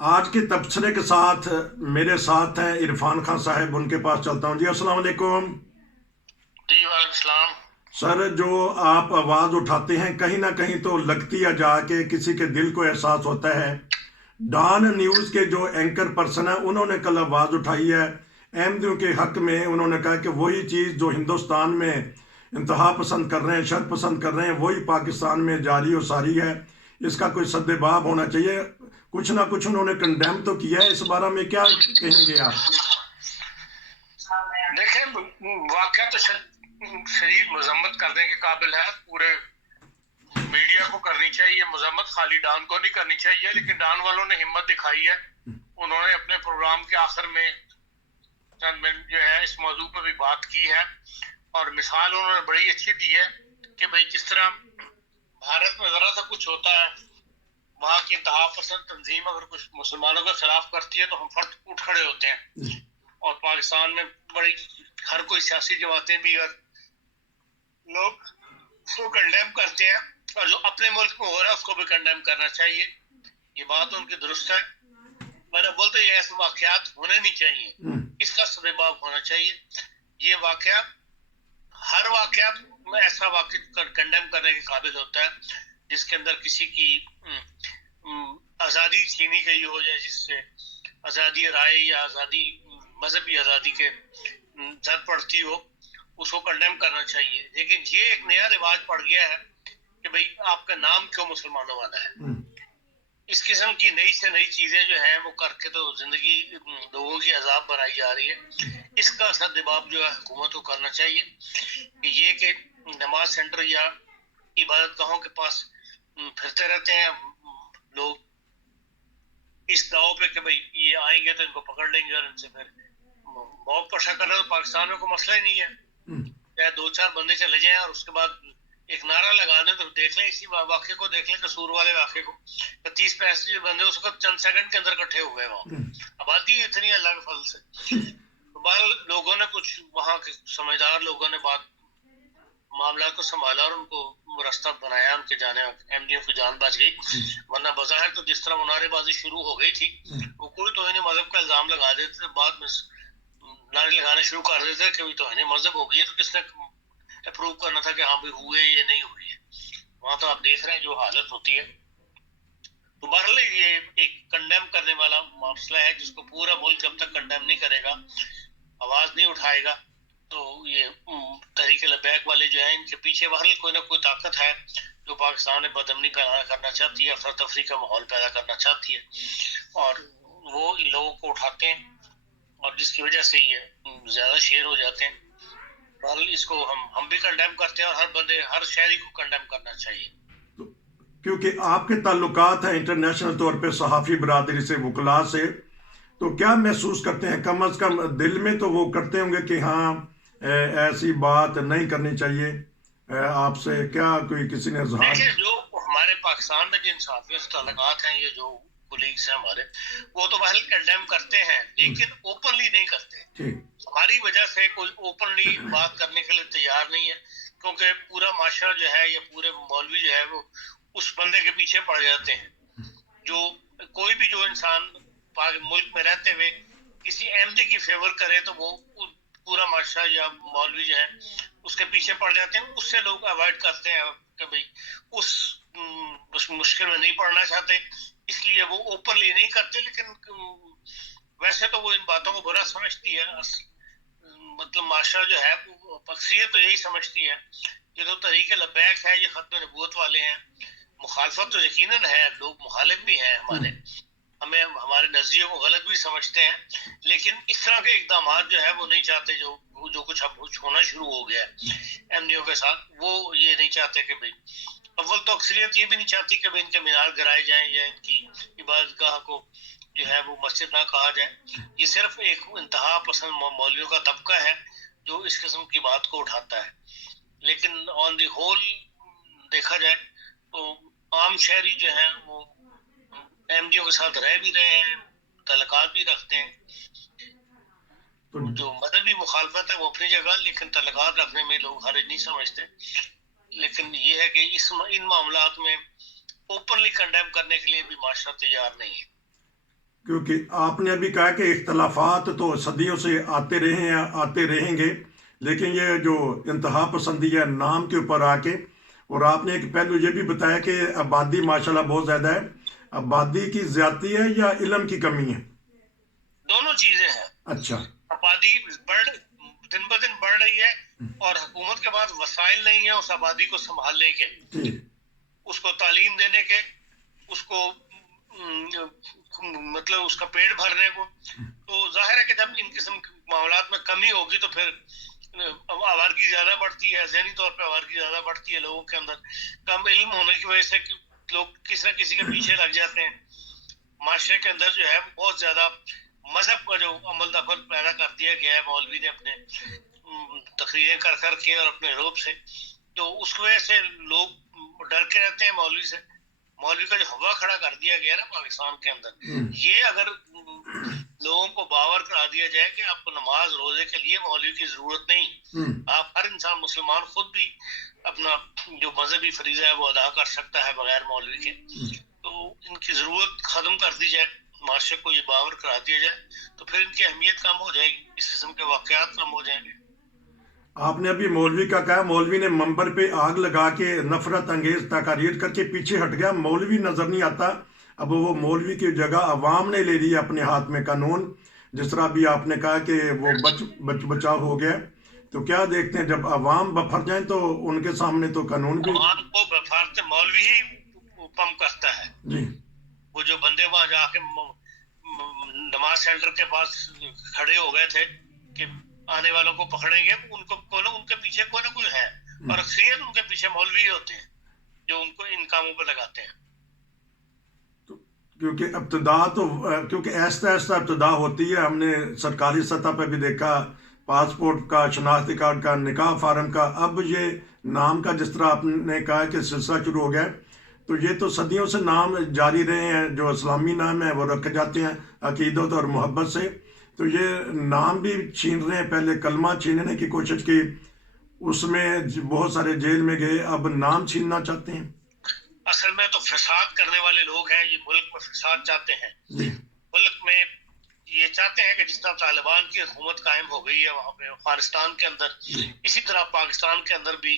आज के तबसरे के साथ मेरे साथ हैं इरफान खान साहब, उनके पास चलता हूं। जी अस्सलाम वालेकुम। जी वालेकुम सलाम। सर, जो आप आवाज़ उठाते हैं कहीं ना कहीं तो लगती है जाके किसी के दिल को एहसास होता है। डॉन न्यूज़ के जो एंकर पर्सन है उन्होंने कल आवाज़ उठाई है अहमदियों के हक में। उन्होंने कहा कि वही चीज़ जो हिंदुस्तान में इंतहा पसंद कर रहे हैं, शर पसंद कर रहे हैं, वही पाकिस्तान में जारी और सारी है। इसका कोई सद्देबाब होना चाहिए। कुछ ना कुछ उन्होंने कंडेम तो किया है। इस बारे में क्या कहेंगे आप? देखें, वाकया तो शदीद मजम्मत करने के काबिल है। पूरे मीडिया को करनी चाहिए मजम्मत, खाली डॉन को नहीं करनी चाहिए। लेकिन डॉन वालों ने हिम्मत दिखाई है। उन्होंने अपने प्रोग्राम के आखिर में चंद मिनट जो है इस मौजू पर भी बात की है, और मिसाल उन्होंने बड़ी अच्छी दी है कि भाई जिस तरह भारत में जरा सा कुछ होता है, वहाँ की इंतहा पसंद तंजीम अगर कुछ मुसलमानों के खिलाफ करती है तो हम फट उठ खड़े होते हैं। और पाकिस्तान में बड़ी हर कोई सियासी जमातें भी और लोग उसको कंडेम करते हैं, और जो अपने मुल्क में हो रहा है उसको भी कंडेम करना चाहिए। ये बात उनकी दुरुस्त है। मैंने बोलते ये ऐसे वाकयात होने नहीं चाहिए, इसका सद्देबाब होना चाहिए। ये वाकया हर वाकया में ऐसा वाकया कंडेम करने के काबिल होता है जिसके अंदर किसी की आज़ादी छीनी गई हो जाए, जिससे आज़ादी राय या आज़ादी मजहबी आज़ादी के जद पड़ती हो, उसको कंडेम करना चाहिए। लेकिन ये एक नया रिवाज पड़ गया है कि भाई आपका नाम क्यों मुसलमानों वाला है। इस किस्म की नई से नई चीजें जो हैं वो करके तो जिंदगी लोगों की अजाब बनाई जा रही है। इसका सद्देबाब जो है हुकूमत को करना चाहिए कि ये कि नमाज सेंटर या इबादत गाहों के पास फिरते रहते हैं लोग इस दाव पे कि भाई ये आएंगे तो इनको पकड़ लेंगे और इनसे फिर बहुत पशा करना। तो पाकिस्तान में कोई मसला ही नहीं है, चाहे दो चार बंदे चले जाएं और उसके बाद एक नारा लगा दें। तो देख लें, इसी वाक़े को देख लें, कसूर वाले वाक़े को। 30-35 बंदे उसको चंद सेकंड के अंदर इकट्ठे हो गए वहाँ। आबादी इतनी अल्लाह के फल से। तो बहरहाल लोगों ने कुछ वहाँ के समझदार लोगों ने बात मामला को संभाला और उनको रास्ता बनाया, उनके जाने एमडीओ की जान बच गई। वरना बज़ाहिर तो जिस तरह मुनारेबाजी शुरू हो गई थी, वो कोई तौहीन मजहब का इल्जाम लगा देते थे, बाद में नारे लगाने शुरू कर देते कि तौहीन मजहब हो गई है, तो किसने अप्रूव करना था कि हाँ भाई हुए या नहीं हुई है। वहां तो आप देख रहे हैं जो हालत होती है। तो बहरहाल ये एक कंडेम करने वाला मसला है जिसको पूरा मुल्क जब तक कंडेम नहीं करेगा, आवाज नहीं उठाएगा, तो ये तहरीक लबैक वाले जो है इनके पीछे बहरहाल कोई ना कोई ताकत है जो पाकिस्तान में बदअमनी पैदा करना चाहती है, अफरा तफरी का माहौल पैदा करना चाहती है, और वो इन लोगों को उठाते हैं और जिसकी वजह से ये ज्यादा शेर हो जाते हैं। बहरहाल इसको हम भी कंडेम करते हैं और हर बंदे हर शहरी को कंडेम करना चाहिए। क्योंकि आपके ताल्लुकात हैं इंटरनेशनल तौर पे सहाफ़ी बरादरी से, वकला से, तो क्या महसूस करते हैं? कम अज़ कम दिल में तो वो करते होंगे कि हाँ ऐसी बात नहीं करनी चाहिए। आपसे क्या कोई किसी ने देखिए, जो हमारे पाकिस्तान में जिन सहाफ़ियों से ताल्लुकात हैं, ये जो कोलीग्स हैं हमारे, वो तो बहरहाल कंडेम करते हैं लेकिन ओपनली नहीं करते। हमारी वजह से कोई ओपनली बात करने के लिए तैयार नहीं है, क्योंकि पूरा माशरा जो है या पूरे मौलवी जो है वो उस बंदे के पीछे पड़ जाते हैं। जो कोई भी जो इंसान मुल्क में रहते हुए किसी अहमदी की फेवर करे तो वो पूरा माशरा या मौलवी जो है उसके पीछे पड़ जाते हैं। उससे लोग अवॉइड करते हैं कि भाई उस मुश्किल में नहीं पड़ना चाहते, इसलिए वो ओपनली नहीं करते। लेकिन वैसे तो वो इन बातों को बुरा समझती है। मतलब माशरा जो है अक्सरियत तो यही समझती है ये तो तहरीक लबैक है, ये खत्म नबूवत वाले हैं। मुखालफत तो यकीनन है, लोग मुखालिफ भी हैं हमारे, हमें हमारे नजरियों को गलत भी समझते हैं, लेकिन इस तरह के इकदाम जो है वो नहीं चाहते। जो कुछ अब होना शुरू हो गया है एमडीओ के साथ, वो ये नहीं चाहते कि भाई अव्वल तो अक्सरियत ये भी नहीं चाहती कि भाई इनके मीनार गिराए जाएं या इनकी इबादतगाह को जो है वो मस्जिद ना कहा जाए। ये सिर्फ एक इंतहा पसंद मौलवियों का तबका है जो इस किस्म की बात को उठाता है। लेकिन ऑन दी होल देखा जाए तो आम शहरी जो है वो एमडीओ के साथ रह भी रहे हैं, तल्लुकात भी रखते हैं। तो जो मजहबी मुखालफत है वो अपनी जगह, लेकिन तल्लुकात रखने में लोग हर्ज नहीं समझते। लेकिन ये है कि इन मामलात में ओपनली कंडेम करने के लिए भी माशरा तैयार नहीं है। کیونکہ آپ نے ابھی کہا کہ اختلافات تو صدیوں سے آتے رہے ہیں آتے رہیں گے، لیکن یہ جو انتہا پسندی ہے نام کے اوپر آ کے، اور آپ نے ایک پہلو یہ بھی بتایا کہ آبادی ماشاءاللہ بہت زیادہ ہے، آبادی کی زیادتی ہے یا علم کی کمی ہے؟ دونوں چیزیں ہیں. اچھا. آبادی دن بہ دن بڑھ رہی ہے، اور حکومت کے پاس وسائل نہیں ہے اس آبادی کو سنبھالنے کے، جی. اس کو تعلیم دینے کے، اس کو مطلب اس کا پیٹ بھرنے کو. تو ظاہر ہے کہ جب ان قسم کے معاملات میں کمی ہوگی تو پھر آوارگی زیادہ بڑھتی ہے، ذہنی طور پہ آوارگی زیادہ بڑھتی ہے لوگوں کے اندر. کم علم ہونے کی وجہ سے لوگ کسی نہ کسی کے پیچھے لگ جاتے ہیں. معاشرے کے اندر جو ہے بہت زیادہ مذہب کا جو عمل دخل پیدا کر دیا گیا ہے مولوی نے اپنے تقریریں کر کر کے اور اپنے روب سے، تو اس کی وجہ سے لوگ ڈر کے رہتے ہیں مولوی سے. مولوی کا جو ہوا کھڑا کر دیا گیا نا پاکستان کے اندر، یہ اگر لوگوں کو باور کرا دیا جائے کہ آپ کو نماز روزے کے لیے مولوی کی ضرورت نہیں، آپ ہر انسان مسلمان خود بھی اپنا جو مذہبی فریضہ ہے وہ ادا کر سکتا ہے بغیر مولوی کے، تو ان کی ضرورت ختم کر دی جائے، معاشرے کو یہ باور کرا دیا جائے، تو پھر ان کی اہمیت کم ہو جائے گی، اس قسم کے واقعات کم ہو جائیں گے. آپ نے ابھی مولوی کا کہا، مولوی نے منبر پہ آگ لگا کے نفرت انگیز تقاریر کر کے پیچھے ہٹ گیا، مولوی نظر نہیں آتا. اب وہ مولوی کی جگہ عوام نے لے لی اپنے ہاتھ میں قانون، جس طرح بھی آپ نے کہا کہ وہ بچاؤ ہو گیا. تو کیا دیکھتے ہیں جب عوام بپھر جائیں تو ان کے سامنے تو قانون بھی. عوام کو بفارت مولوی ہی پم کرتا ہے. جی. وہ جو بندے وہاں جا کے نماز سینٹر کے پاس کھڑے ہو گئے تھے کہ آنے والوں کو پکڑیں گے، ان کے پیچھے کوئی نہ کوئی ہے، اور اکثریت ان کے پیچھے مولوی ہوتے ہیں جو ان کو ان کاموں پہ لگاتے ہیں. کیونکہ ابتدا تو کیونکہ ایسا ابتدا ہوتی ہے، ہم نے سرکاری سطح پہ بھی دیکھا، پاسپورٹ کا، شناختی کارڈ کا، نکاح فارم کا، اب یہ نام کا جس طرح آپ نے کہا کہ سلسلہ شروع ہو گیا. تو یہ تو صدیوں سے نام جاری رہے ہیں، جو اسلامی نام ہیں وہ رکھے جاتے ہیں عقیدت اور محبت سے. تو یہ نام بھی چھین رہے ہیں، پہلے کلمہ چھیننے کی کوشش کی، اس میں بہت سارے جیل میں گئے، اب نام چھیننا چاہتے ہیں. اصل میں تو فساد کرنے والے لوگ ہیں، یہ ملک میں فساد چاہتے ہیں. ملک میں یہ چاہتے ہیں کہ جس طرح طالبان کی حکومت قائم ہو گئی ہے وہاں پہ افغانستان کے اندر، اسی طرح پاکستان کے اندر بھی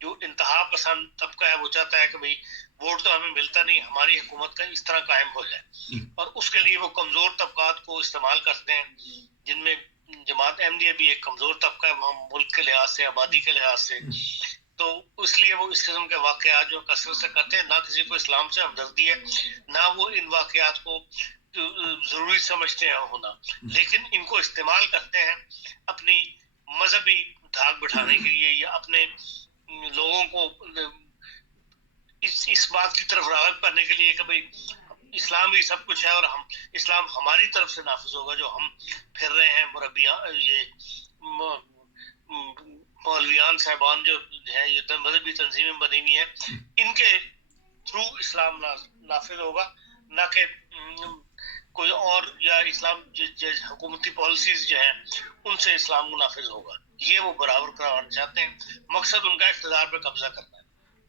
جو انتہا پسند طبقہ ہے وہ چاہتا ہے کہ بھئی ووٹ تو ہمیں ملتا نہیں، ہماری حکومت کا اس طرح قائم ہو جائے، اور اس کے لیے وہ کمزور طبقات کو استعمال کرتے ہیں، جن میں جماعت احمدیہ بھی ایک کمزور طبقہ ہے وہاں ملک کے لحاظ سے، آبادی کے لحاظ سے. تو اس لیے وہ اس قسم کے واقعات جو کثرت سے کرتے ہیں، نہ کسی کو اسلام سے ہمدردی ہے، نہ وہ ان واقعات کو ضروری سمجھتے ہیں ہونا، لیکن ان کو استعمال کرتے ہیں اپنی مذہبی دھاک بٹھانے کے لیے، یا اپنے لوگوں کو اس بات کی طرف راغب کرنے کے لیے کہ بھئی اسلام ہی سب کچھ ہے، اور ہم اسلام ہماری طرف سے نافذ ہوگا، جو ہم پھر رہے ہیں مربیان، یہ مولویان صاحبان جو ہے، یہ مذہبی تنظیمیں بنی ہوئی ہیں، ان کے تھرو اسلام نافذ ہوگا، نہ کہ کوئی اور، یا اسلام حکومتی پالیسیز جو ہیں ان سے اسلام نافذ ہوگا. یہ وہ برابر کروانا چاہتے ہیں. مقصد ان کا اقتدار پہ قبضہ کرنا ہے،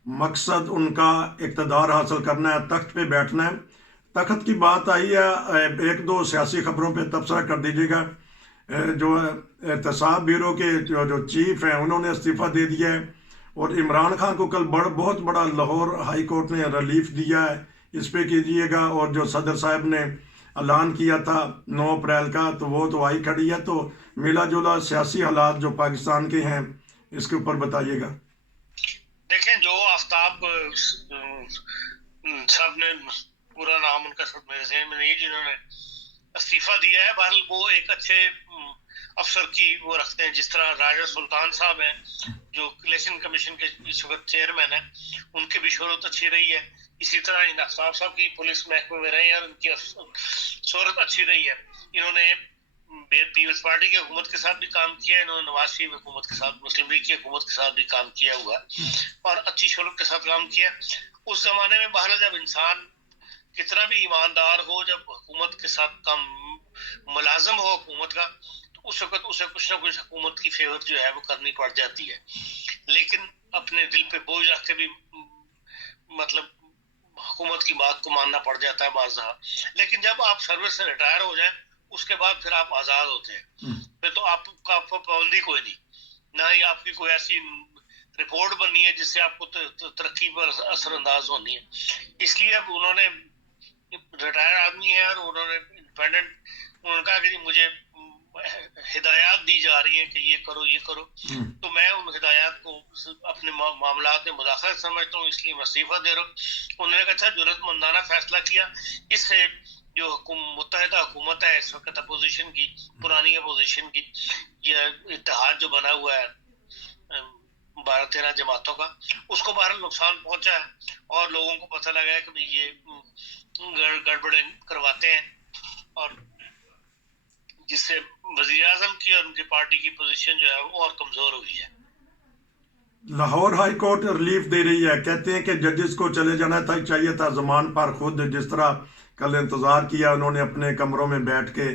مقصد ان کا اقتدار حاصل کرنا ہے، تخت پہ بیٹھنا ہے. تخت کی بات آئی ہے، ایک دو سیاسی خبروں پہ تبصرہ کر دیجیے گا. جو احتساب بیورو کے جو چیف ہیں انہوں نے استعفیٰ دے دیا ہے، اور عمران خان کو کل بہت بڑا لاہور ہائی کورٹ نے ریلیف دیا ہے، اس پہ کیجیے گا. اور جو صدر صاحب نے اعلان کیا تھا 9 اپریل کا، تو وہ تو آئی کھڑی ہے. تو ملا جلا سیاسی حالات جو پاکستان کے ہیں اس کے اوپر بتائیے گا. دیکھیں، جو آفتاب صاحب نے، پورا نام ان کا میرے ذہن میں نہیں، جنہوں نے استعفیٰ دیا ہے، بہرحال وہ ایک اچھے افسر کی وہ رکھتے ہیں، جس طرح راجہ سلطان صاحب ہیں جو الیکشن کمیشن کے اس وقت چیئرمین ہیں، ان کی بھی شہرت اچھی رہی ہے. اسی طرح ان افسر صاحب کی پولیس محکمے میں رہے ہیں اور ان کی شہرت اچھی رہی ہے. انہوں نے پیپلز پارٹی کی حکومت کے ساتھ بھی کام کیا ہے، انہوں نے نواز شریف حکومت کے ساتھ، مسلم لیگ کی حکومت کے ساتھ بھی کام کیا ہوا اور اچھی شہرت کے ساتھ کام کیا. اس زمانے میں بہرحال جب انسان کتنا بھی ایماندار ہو، جب حکومت کے ساتھ کم ملازم ہو حکومت کا، تو اس وقت اسے کچھ نہ کچھ حکومت کی فیور جو ہے وہ کرنی پڑ جاتی ہے. لیکن اپنے دل پہ بوجھ رکھ کے بھی مطلب हुकूमत की बात को मानना पड़ जाता है बाज़ दफ़ा। लेकिन जब आप सर्विस से रिटायर हो जाए उसके बाद फिर आप आज़ाद होते हैं, फिर तो आपका पाबंदी कोई नहीं, ना ही आपकी कोई ऐसी रिपोर्ट बननी है जिससे आपको तरक्की पर असरअंदाज होनी है। इसलिए अब उन्होंने रिटायर आदमी है और उन्होंने इंडिपेंडेंट, उन्होंने कहा कि मुझे हिदायत दी जा रही है कि ये करो ये करो, तो मैं उन हिदायत को अपने मामलात में मुदाखलत समझता हूँ, इसलिए मैं इस्तीफा दे रहा हूँ। उन्होंने कहा अच्छा जुर्रतमंदाना फैसला किया। इससे जो मुत्तहिदा हुकूमत है इस वक्त अपोजिशन की, पुरानी अपोजिशन की, ये इत्तेहाद जो बना हुआ है 12-13 जमातों का, उसको बहरहाल नुकसान पहुंचा है और लोगों को पता लगा है कि भाई ये गड़बड़े करवाते हैं, और जिससे वज़ीर आज़म की और उनकी पार्टी की पोजीशन जो है वो और कमजोर हुई है। लाहौर हाई कोर्ट रिलीफ दे रही है, कहते हैं कि जजेस को चले जाना था, चाहिए था ज़मान पर खुद जिस तरह कल इंतज़ार किया उन्होंने अपने कमरों में बैठ के,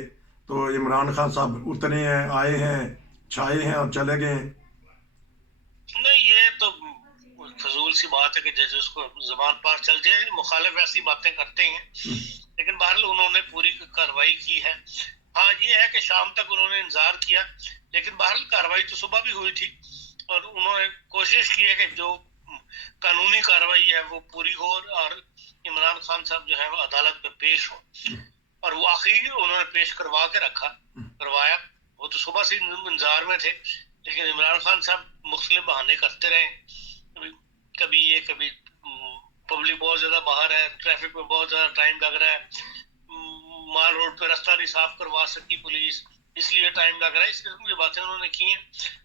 तो इमरान खान साहब उतरे हैं, आए हैं, छाए हैं और चले गए। नहीं, ये तो फजूल सी बात है कि जजेस को ज़मान पर चल जाए, मुखालिफ ऐसी बातें करते हैं, लेकिन बहरहाल उन्होंने पूरी कार्रवाई की है। हाँ, ये है कि शाम तक उन्होंने इंतजार किया, लेकिन बहरहाल कार्रवाई तो सुबह भी हुई थी और उन्होंने कोशिश की है कि जो कानूनी कार्रवाई है वो पूरी हो और इमरान खान साहब जो है वो अदालत में पेश हो, और वो आखिरी उन्होंने पेश करवा के करवाया। वो तो सुबह से इंतजार में थे, लेकिन इमरान खान साहब मुख्तलिफ बहाने करते रहे, कभी ये कभी पब्लिक बहुत ज्यादा बाहर है, ट्रैफिक में बहुत ज्यादा टाइम लग रहा है, माल रोड पे रास्ता नहीं साफ करवा सकी पुलिस, इसलिए टाइम लग रहा है, इस किस्म की बातें उन्होंने की हैं।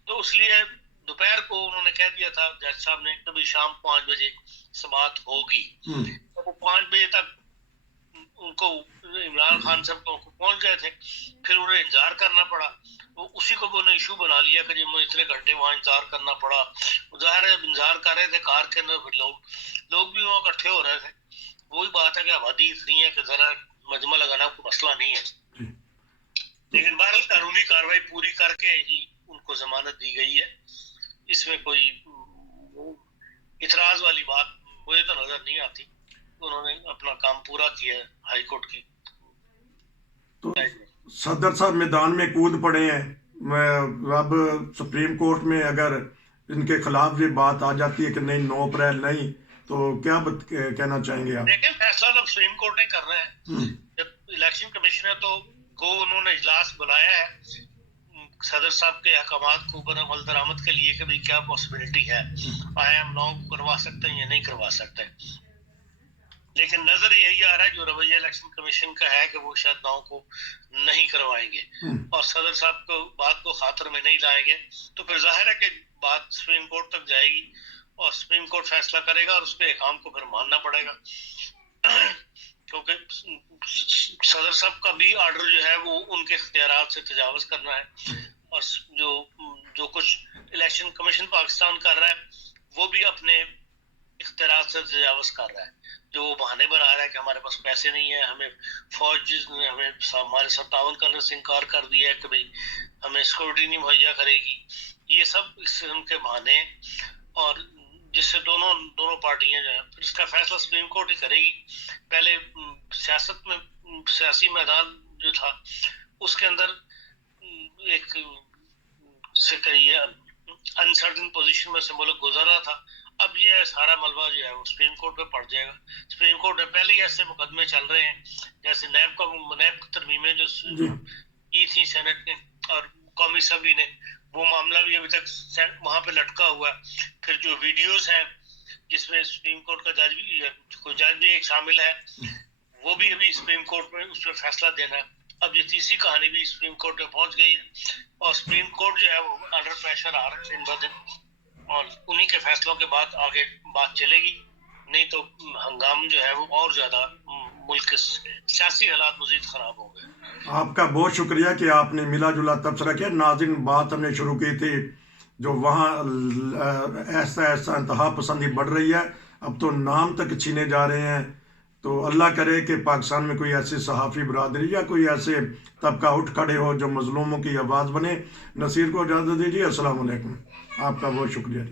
तो इसलिए दोपहर को उन्होंने कह दिया था जज साहब ने कभी शाम 5 बजे समाअत होगी, तो वो 5 बजे तक उनको इमरान खान साहब को पहुंच गए थे, फिर उन्हें इंतजार करना पड़ा। तो उसी को उन्होंने इशू बना लिया कि जी मुझे इतने घंटे वहां इंतजार करना पड़ा। ज़ाहिर है जब इंतजार कर रहे थे कार के अंदर, फिर लोग भी वहाँ इकट्ठे हो रहे थे। वही बात है कि आबादी इतनी है कि जरा मजमा लगाना कोई मसला नहीं है, लेकिन बहरहाल कानूनी कार्रवाई पूरी करके ही उनको जमानत दी गई है। इसमें कोई इतराज वाली बात मुझे तो नजर नहीं आती। उन्होंने अपना काम पूरा किया है हाई कोर्ट की। तो सदर साहब मैदान में कूद पड़े हैं, अब सुप्रीम कोर्ट में अगर इनके खिलाफ ये बात आ जाती है कि नहीं 9 अप्रैल नहीं, तो क्या कहना चाहेंगे आप? लेकिन फैसला तो सुप्रीम कोर्ट ने करना है। जब इलेक्शन कमिश्नर को उन्होंने इजलास बुलाया है सदर साहब के अहकामात को ऊपर अमल दरामद के लिए कि भाई क्या पॉसिबिलिटी है, IM 9 करवा सकते हैं या नहीं करवा सकते, लेकिन नजर यही आ रहा है जो रवैया इलेक्शन कमीशन का है कि वो शायद 9 को नहीं करवाएंगे और सदर साहब को बात को खातर में नहीं लाएंगे, तो फिर जाहिर है कि बात सुप्रीम कोर्ट तक जाएगी और सुप्रीम कोर्ट फैसला करेगा और उसके अहकाम को फिर मानना पड़ेगा। क्योंकि सदर साहब का भी ऑर्डर जो है वो उनके इख्तियारात से तजावुज़ करना है, और जो कुछ इलेक्शन कमीशन पाकिस्तान कर रहा है वो भी अपने इख्तियारात से तजावुज़ कर रहा है। जो बहाने बना रहा है कि हमारे पास पैसे नहीं है, हमें फौज ने हमारे साथ ताउन करने से इनकार कर दिया है कि भाई हमें सिक्योरिटी नहीं मुहैया करेगी, ये सब इस किस्म के बहाने, और जिससे दोनों पार्टियां जो है फिर इसका फैसला सुप्रीम कोर्ट ही करेगी। पहले सियासत में सियासी मैदान जो था उसके अंदर एक से कहिए अनसर्टन पोजीशन में से मुल्क गुजर रहा था, अब ये सारा मलबा जो है वो सुप्रीम कोर्ट पे पड़ जाएगा। सुप्रीम कोर्ट में पहले ही ऐसे मुकदमे चल रहे हैं, जैसे नैब की तरमीमें जो की थी सेनेट ने और कौमी असम्बली ने, वो मामला भी अभी तक वहां पे लटका हुआ है। फिर जो वीडियोस हैं जिसमें सुप्रीम कोर्ट का जज भी एक शामिल है, वो भी अभी सुप्रीम कोर्ट में उस पर फैसला देना है। अब ये तीसरी कहानी भी सुप्रीम कोर्ट में पहुंच गई है और सुप्रीम कोर्ट जो है वो अंडर प्रेशर आ रहा है दिन ब दिन, और उन्हीं के फैसलों के बाद आगे बात चलेगी, नहीं तो हंगाम जो है वो और ज्यादा मुल्क के सियासी हालात मजीद खराब हो गए। आपका बहुत शुक्रिया कि आपने मिला जुला तबसरा किया। नाज़रीन, बात हमने शुरू की थी जो वहाँ ऐसा इंतहा पसंदी बढ़ रही है, अब तो नाम तक छीने जा रहे हैं। तो अल्लाह करे कि पाकिस्तान में कोई ऐसी सहाफ़ी बरादरी या कोई ऐसे तबका उठ खड़े हो जो मजलूमों की आवाज़ बने। नसीर को इजाज़त दीजिए। अस्सलाम वालेकुम। आपका बहुत शुक्रिया।